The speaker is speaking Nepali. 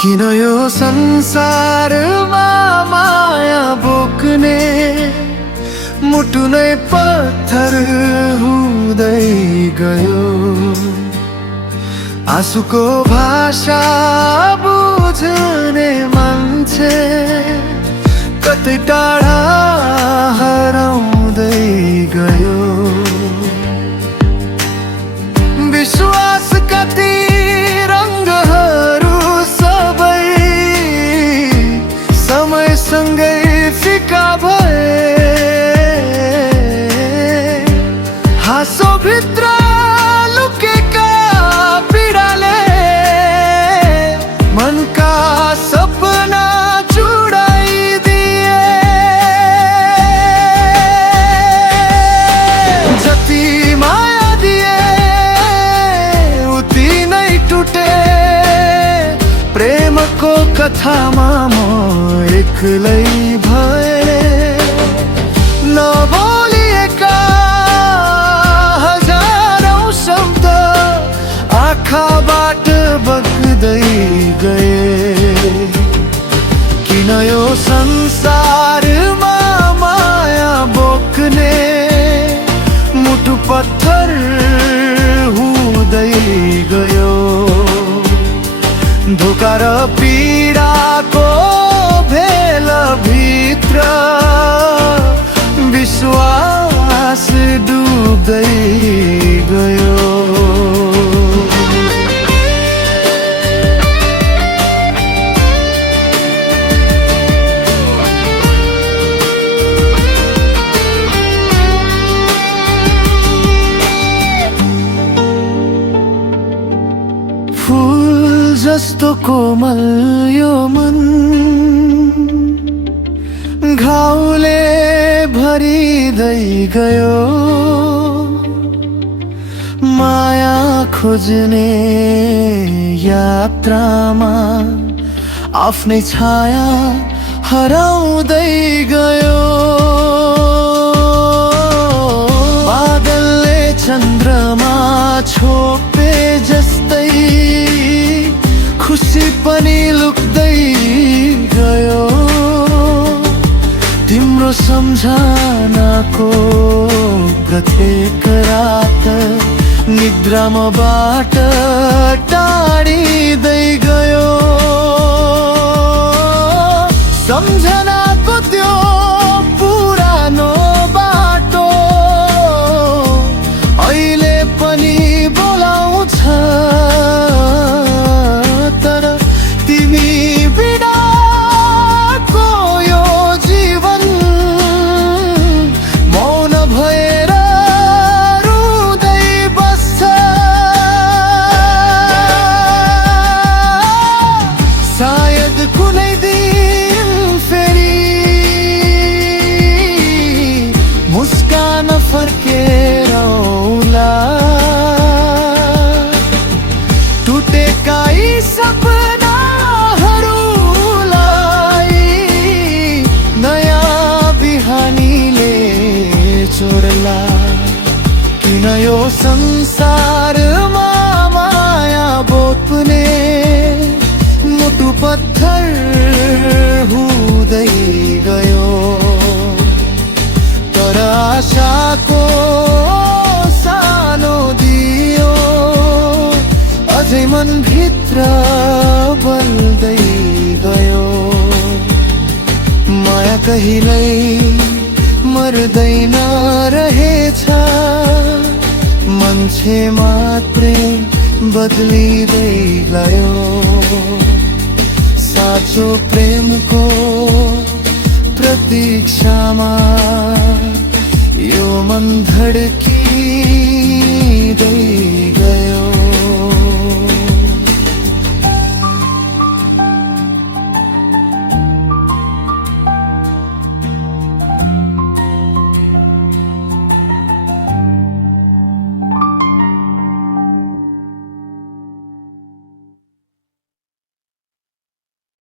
किन यो संसारमा माया बोक्ने मुटु नै पत्थर हुँदै गयो। आँसुको भाषा बुझ्ने मान्छे कतै टाढा हराउँदै गयो। विश्वासका ती रङ्गहरू सबै समयसँगै फिका भए। हाँसोभित्र लुकेका पीडाले मनका सपना चुडाइदिए। जति माया दिए उति नै टुटे। प्रेमको कथामा म एक्लै भए। नबोलिएका हजारौं शब्द आँखाबाट बग्दै गए। किन यो संसारमा माया बोक्ने मुटु पत्थर हुँदै गयो। धोका र पीडाको भेलभित्र विश्वास डुब्दै गयो। फूल जस्तो कोमल यो मन घाउले भरिदै गयो। माया खोज्ने यात्रामा आफ्नै छाया हराउँदै गयो। बादलले चन्द्रमा छोपे जस्तै खुसी पनि लुक्दै गयो। तिम्रो सम्झनाको प्रत्येक रात निद्रामाबाट टाढिँदै गयो। सम्झनाको त्यो पुरानो बाटो अहिले पनि बोलाउँछ। तर तिमी बिनाको यो जीवन मौन भएर रुँदै बस्छ। सायद कुनै दिन फेरि मुस्कान फर्केर आउला। टुटेका यी सपनाहरूलाई नयाँ बिहानीले जोड्ला। किन यो संसारमा माया बोक्ने मुटु पत्थर हुँदै गयो। तर आशाको सानो दियो अझै मनभित्र बल्दै गयो। माया कहिल्यै मर्दैन रहेछ। मान्छे मात्रै बदलिँदै गयो। साँचो प्रेमको प्रतीक्षामा यो मन धड्किँदै